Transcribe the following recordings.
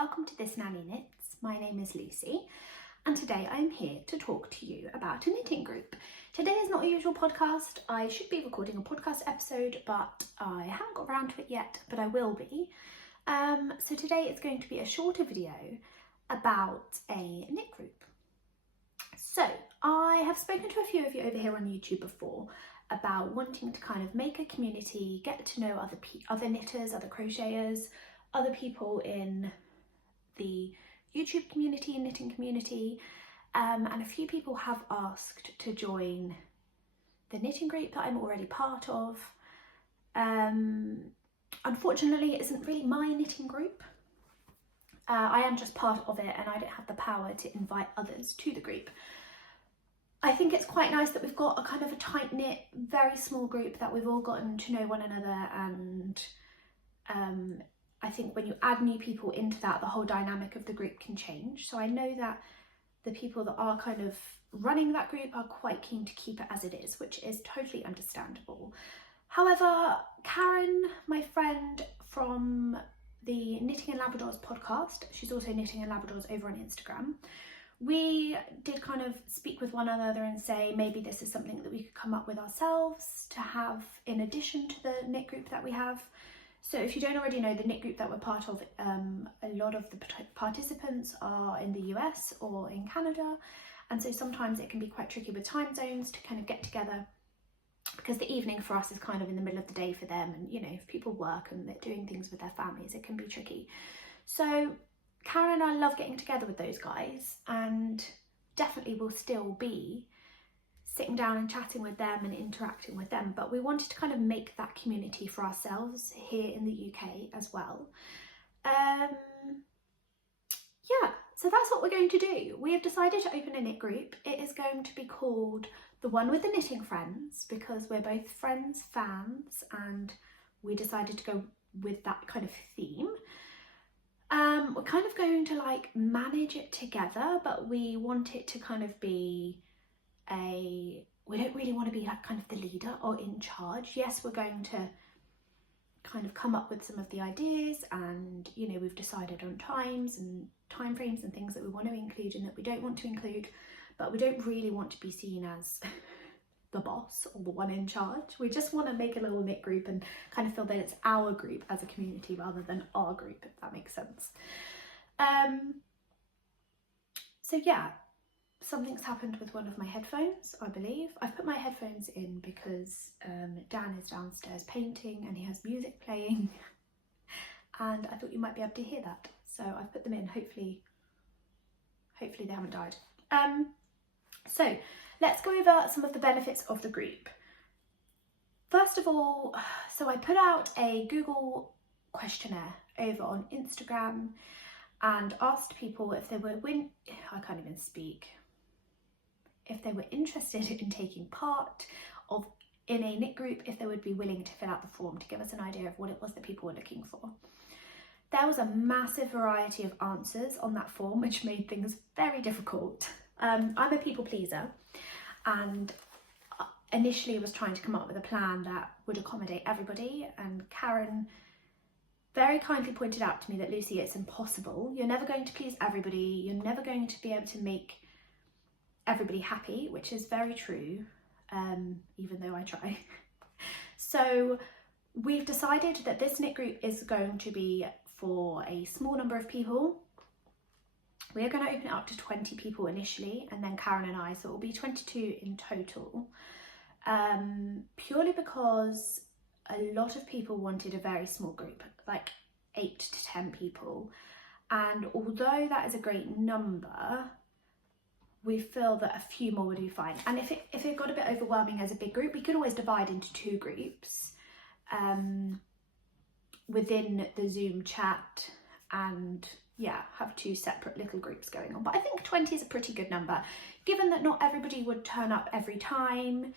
welcome to This Nanny Knits. My name is Lucy and today I'm here to talk to you about a knitting group. Today is not a usual podcast. I should be recording a podcast episode but I haven't got around to it yet, but I will be. So today it's going to be a shorter video about a knit group. So I have spoken to a few of you over here on YouTube before about wanting to kind of make a community, get to know other knitters, other crocheters, other people in the YouTube community and knitting community, and a few people have asked to join the knitting group that I'm already part of. Unfortunately, it isn't really my knitting group. I am just part of it and I don't have the power to invite others to the group. I think it's quite nice that we've got a kind of a tight-knit, very small group that we've all gotten to know one another, and I think when you add new people into that, the whole dynamic of the group can change. So I know that the people that are kind of running that group are quite keen to keep it as it is, which is totally understandable. However, Caryn, my friend from the Knitting and Labradors podcast, she's also Knitting and Labradors over on Instagram, we did kind of speak with one another and say maybe this is something that we could come up with ourselves to have in addition to the knit group that we have. So if you don't already know, the knit group that we're part of, a lot of the participants are in the US or in Canada, and so sometimes it can be quite tricky with time zones to kind of get together, because the evening for us is kind of in the middle of the day for them, and you know, if people work and they're doing things with their families, it can be tricky. So Caryn and I love getting together with those guys, and definitely will still be sitting down and chatting with them and interacting with them, but we wanted to kind of make that community for ourselves here in the UK as well. Yeah, so that's what we're going to do. We have decided to open a knit group. It is going to be called The One with the Knitting Friends, because we're both friends, fans, and we decided to go with that kind of theme. We're kind of going to like manage it together, but we want it to kind of be we don't really want to be like kind of the leader or in charge. Yes, we're going to kind of come up with some of the ideas, and you know, we've decided on times and time frames and things that we want to include and that we don't want to include, but we don't really want to be seen as the boss or the one in charge. We just want to make a little knit group and kind of feel that it's our group as a community rather than our group, if that makes sense. So yeah, something's happened with one of my headphones, I believe. I've put my headphones in because Dan is downstairs painting and he has music playing and I thought you might be able to hear that. So I've put them in, hopefully they haven't died. So let's go over some of the benefits of the group. First of all, so I put out a Google questionnaire over on Instagram and asked people if they were if they were interested in taking part in a knit group, if they would be willing to fill out the form to give us an idea of what it was that people were looking for. There was a massive variety of answers on that form, which made things very difficult. I'm a people pleaser and initially was trying to come up with a plan that would accommodate everybody, and Caryn very kindly pointed out to me that, Lucy, it's impossible. You're never going to please everybody. You're never going to be able to make everybody happy, which is very true, even though I try. So we've decided that this knit group is going to be for a small number of people. We are going to open it up to 20 people initially, and then Caryn and I, so it will be 22 in total, purely because a lot of people wanted a very small group, like 8 to 10 people, and although that is a great number, we feel that a few more would be fine. And if it got a bit overwhelming as a big group, we could always divide into 2 groups within the Zoom chat, and yeah, have 2 separate little groups going on. But I think 20 is a pretty good number, given that not everybody would turn up every time.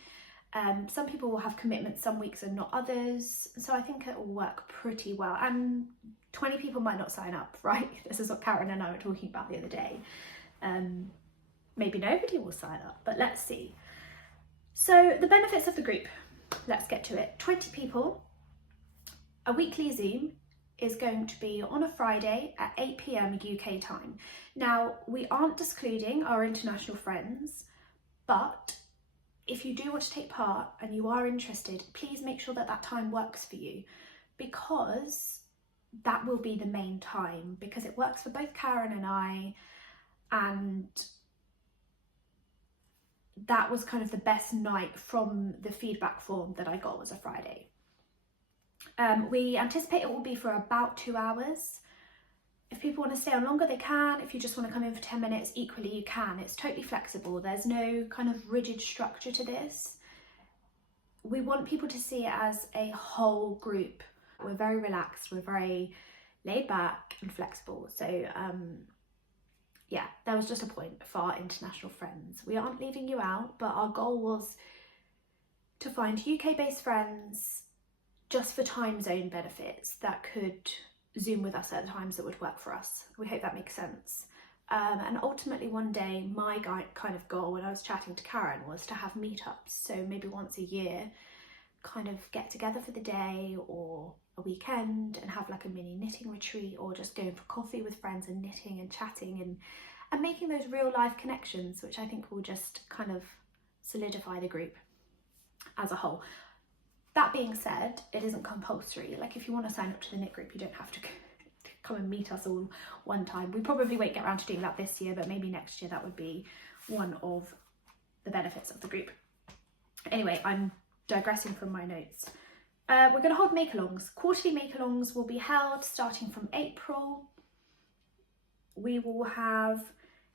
Some people will have commitments some weeks and not others, so I think it will work pretty well. And 20 people might not sign up, right? This is what Caryn and I were talking about the other day. Maybe nobody will sign up, but let's see. So the benefits of the group, let's get to it. 20 people, a weekly Zoom is going to be on a Friday at 8 p.m. UK time. Now, we aren't excluding our international friends, but if you do want to take part and you are interested, please make sure that that time works for you, because that will be the main time, because it works for both Caryn and I, and that was kind of the best night from the feedback form that I got, was a Friday. We anticipate it will be for about 2 hours. If people want to stay on longer, they can. If you just want to come in for 10 minutes, equally you can. It's totally flexible. There's no kind of rigid structure to this. We want people to see it as a whole group. We're very relaxed, we're very laid back and flexible. So yeah, there was just a point for our international friends. We aren't leaving you out, but our goal was to find UK-based friends just for time zone benefits that could Zoom with us at times that would work for us. We hope that makes sense. And ultimately one day, my kind of goal when I was chatting to Caryn was to have meetups. So maybe once a year, kind of get together for the day or a weekend and have like a mini knitting retreat, or just going for coffee with friends and knitting and chatting and making those real life connections, which I think will just kind of solidify the group as a whole. That being said, it isn't compulsory. Like, if you want to sign up to the knit group, you don't have to come and meet us all one time. We probably won't get around to doing that this year, but maybe next year that would be one of the benefits of the group. Anyway, I'm digressing from my notes. We're going to hold make-alongs. Quarterly make-alongs will be held starting from April. We will have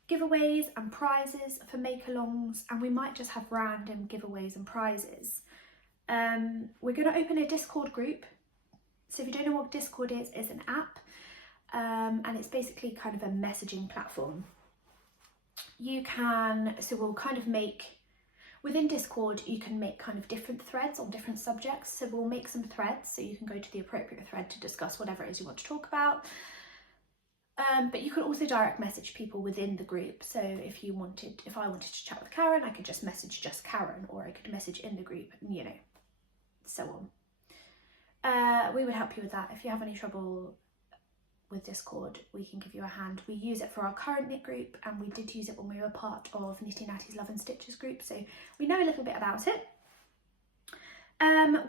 giveaways and prizes for make-alongs, and we might just have random giveaways and prizes. We're going to open a Discord group. So if you don't know what Discord is, it's an app, and it's basically kind of a messaging platform. So we'll kind of make, within Discord, you can make kind of different threads on different subjects. So we'll make some threads so you can go to the appropriate thread to discuss whatever it is you want to talk about. But you can also direct message people within the group. So if I wanted to chat with Caryn, I could just message just Caryn, or I could message in the group, and you know, so on. We would help you with that. If you have any trouble with Discord, we can give you a hand. We use it for our current knit group, and we did use it when we were part of Knitty Natty's Love and Stitches group, so we know a little bit about it.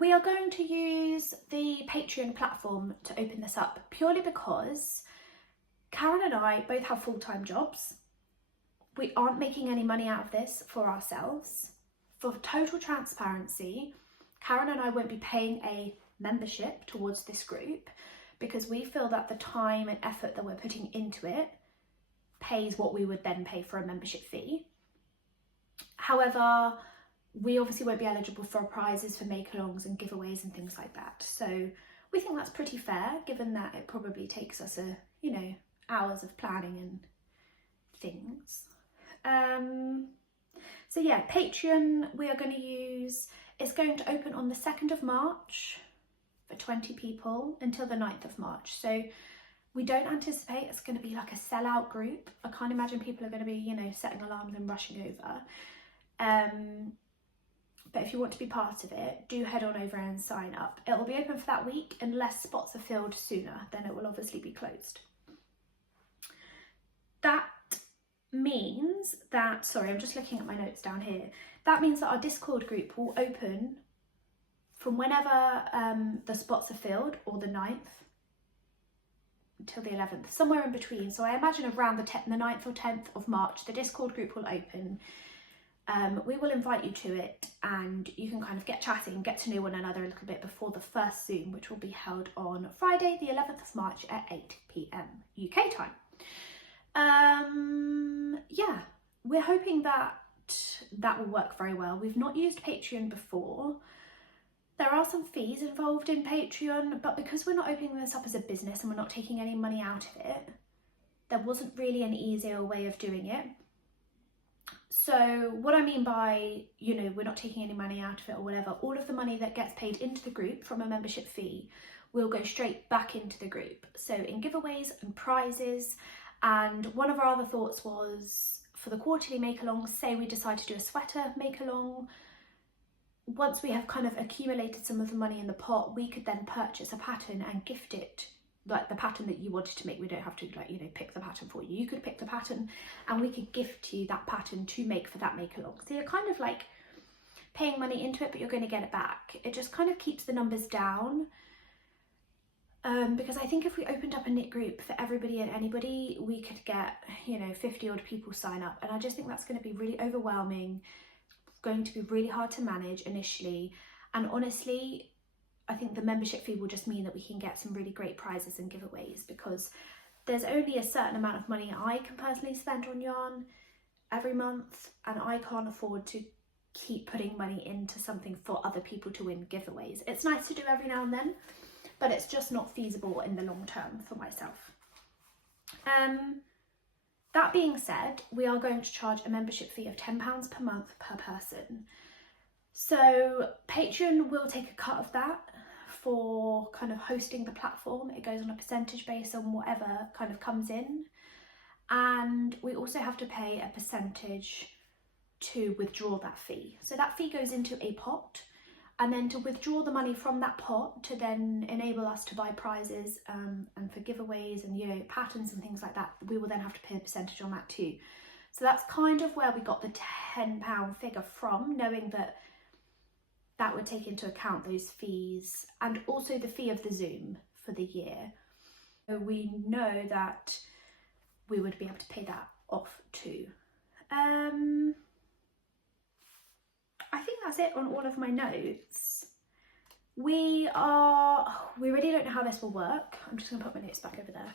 We are going to use the Patreon platform to open this up, purely because Caryn and I both have full-time jobs. We aren't making any money out of this for ourselves. For total transparency, Caryn and I won't be paying a membership towards this group, because we feel that the time and effort that we're putting into it pays what we would then pay for a membership fee. However, we obviously won't be eligible for prizes for make-alongs and giveaways and things like that. So we think that's pretty fair, given that it probably takes us hours of planning and things. So yeah, Patreon we are going to use. It's going to open on the 2nd of March for 20 people until the 9th of March. So we don't anticipate it's going to be like a sellout group. I can't imagine people are going to be, setting alarms and rushing over. But if you want to be part of it, do head on over and sign up. It will be open for that week unless spots are filled sooner, then it will obviously be closed. That means that, sorry, I'm just looking at my notes down here. That means that our Discord group will open from whenever the spots are filled, or the 9th until the 11th, somewhere in between. So I imagine around the 9th or 10th of March, the Discord group will open. We will invite you to it, and you can kind of get chatting and get to know one another a little bit before the first Zoom, which will be held on Friday, the 11th of March at 8 p.m. UK time. Yeah, we're hoping that will work very well. We've not used Patreon before. There are some fees involved in Patreon, but because we're not opening this up as a business and we're not taking any money out of it, there wasn't really an easier way of doing it. So what I mean by, we're not taking any money out of it or whatever, all of the money that gets paid into the group from a membership fee will go straight back into the group. So in giveaways and prizes. And one of our other thoughts was, for the quarterly make-along, say we decide to do a sweater make-along, once we have kind of accumulated some of the money in the pot, we could then purchase a pattern and gift it like the pattern that you wanted to make. We don't have to, like, you know, pick the pattern for you. You could pick the pattern and we could gift you that pattern to make for that make along. So you're kind of like paying money into it, but you're going to get it back. It just kind of keeps the numbers down. Because I think if we opened up a knit group for everybody and anybody, we could get, you know, 50 odd people sign up, and I just think that's going to be really overwhelming, going to be really hard to manage initially. And honestly, I think the membership fee will just mean that we can get some really great prizes and giveaways, because there's only a certain amount of money I can personally spend on yarn every month, and I can't afford to keep putting money into something for other people to win giveaways. It's nice to do every now and then, but it's just not feasible in the long term for myself. That being said, we are going to charge a membership fee of £10 per month per person. So Patreon will take a cut of that for kind of hosting the platform. It goes on a percentage base on whatever kind of comes in. And we also have to pay a percentage to withdraw that fee. So that fee goes into a pot, and then to withdraw the money from that pot to then enable us to buy prizes and for giveaways and, you know, patterns and things like that, we will then have to pay a percentage on that too. So that's kind of where we got the £10 figure from, knowing that that would take into account those fees and also the fee of the Zoom for the year. So we know that we would be able to pay that off too. I think that's it on all of my notes. We really don't know how this will work. I'm just gonna put my notes back over there.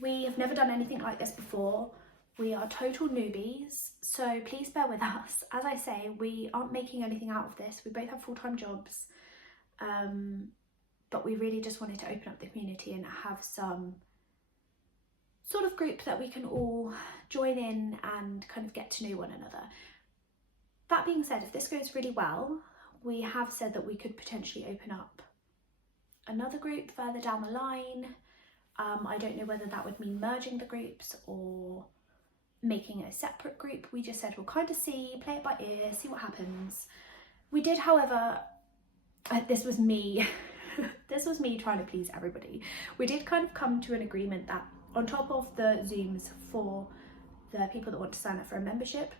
We have never done anything like this before. We are total newbies, so please bear with us. As I say, we aren't making anything out of this. We both have full-time jobs, but we really just wanted to open up the community and have some sort of group that we can all join in and kind of get to know one another. That being said, if this goes really well, we have said that we could potentially open up another group further down the line. I don't know whether that would mean merging the groups or making a separate group. We just said we'll kind of see, play it by ear, see what happens. We did, however, this was me trying to please everybody. We did kind of come to an agreement that on top of the Zooms for the people that want to sign up for a membership,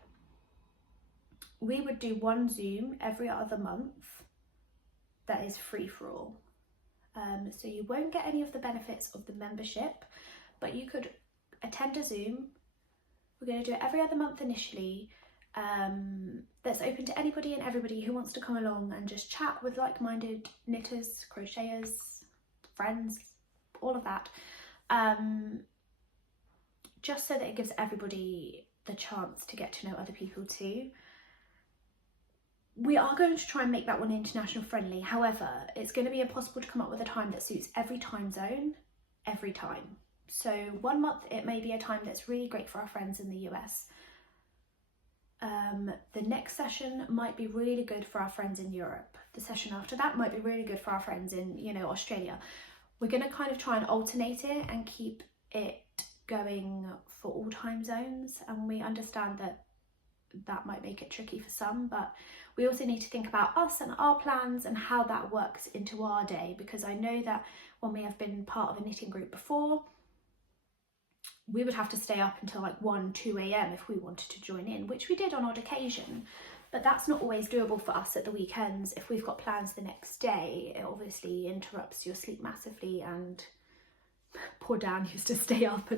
we would do one Zoom every other month that is free for all. So you won't get any of the benefits of the membership, but you could attend a Zoom. We're going to do it every other month initially. That's open to anybody and everybody who wants to come along and just chat with like-minded knitters, crocheters, friends, all of that. Just so that it gives everybody the chance to get to know other people too. We are going to try and make that one international friendly. However, it's going to be impossible to come up with a time that suits every time zone, every time. So one month it may be a time that's really great for our friends in the US. The next session might be really good for our friends in Europe. The session after that might be really good for our friends in, you know, Australia. We're going to kind of try and alternate it and keep it going for all time zones. And we understand that that might make it tricky for some, but we also need to think about us and our plans and how that works into our day, because I know that when we have been part of a knitting group before, we would have to stay up until like 1-2 a.m. if we wanted to join in, which we did on odd occasion, but that's not always doable for us at the weekends. If we've got plans the next day, it obviously interrupts your sleep massively, and poor Dan used to stay up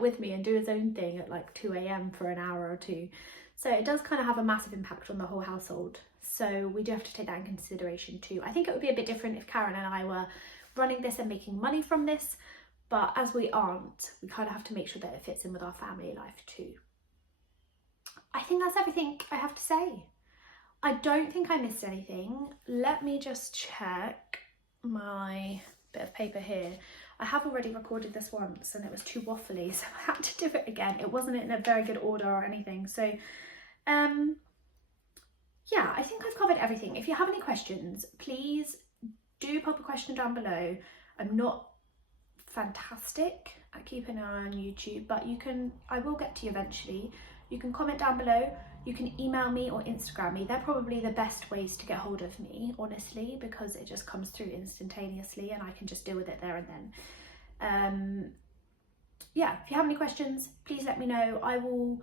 with me and do his own thing at like 2 a.m. for an hour or two. So it does kind of have a massive impact on the whole household. So we do have to take that in consideration too. I think it would be a bit different if Caryn and I were running this and making money from this, but as we aren't, we kind of have to make sure that it fits in with our family life too. I think that's everything I have to say. I don't think I missed anything. Let me just check my bit of paper here. I have already recorded this once and it was too waffly, so I had to do it again. It wasn't in a very good order or anything. So yeah, I think I've covered everything. If you have any questions, please do pop a question down below. I'm not fantastic at keeping an eye on YouTube, but I will get to you eventually. You can comment down below, You can email me or Instagram me. They're probably the best ways to get hold of me, honestly, because it just comes through instantaneously and I can just deal with it there and then. Yeah, if you have any questions, please let me know. I will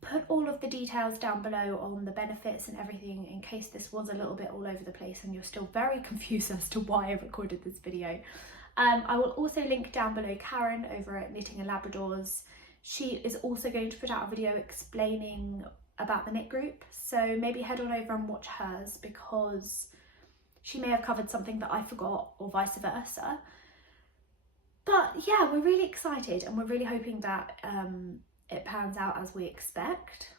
put all of the details down below on the benefits and everything, in case this was a little bit all over the place and you're still very confused as to why I recorded this video. I will also link down below Caryn over at Knitting and Labradors. She is also going to put out a video explaining about the knit group, so maybe head on over and watch hers, because she may have covered something that I forgot, or vice versa. But yeah, we're really excited and we're really hoping that it pans out as we expect.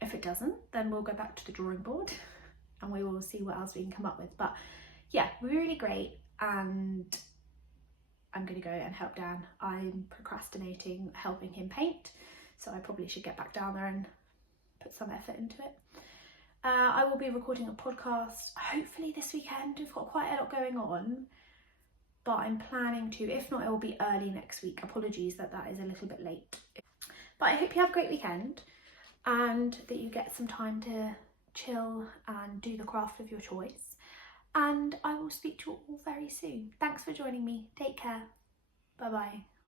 If it doesn't, then we'll go back to the drawing board and we will see what else we can come up with. But yeah, really great, and I'm going to go and help Dan. I'm procrastinating helping him paint, so I probably should get back down there and put some effort into it. I will be recording a podcast hopefully this weekend. We've got quite a lot going on, but I'm planning to. If not, it will be early next week. Apologies that is a little bit late. But I hope you have a great weekend and that you get some time to chill and do the craft of your choice. And I will speak to you all very soon. Thanks for joining me. Take care. Bye bye.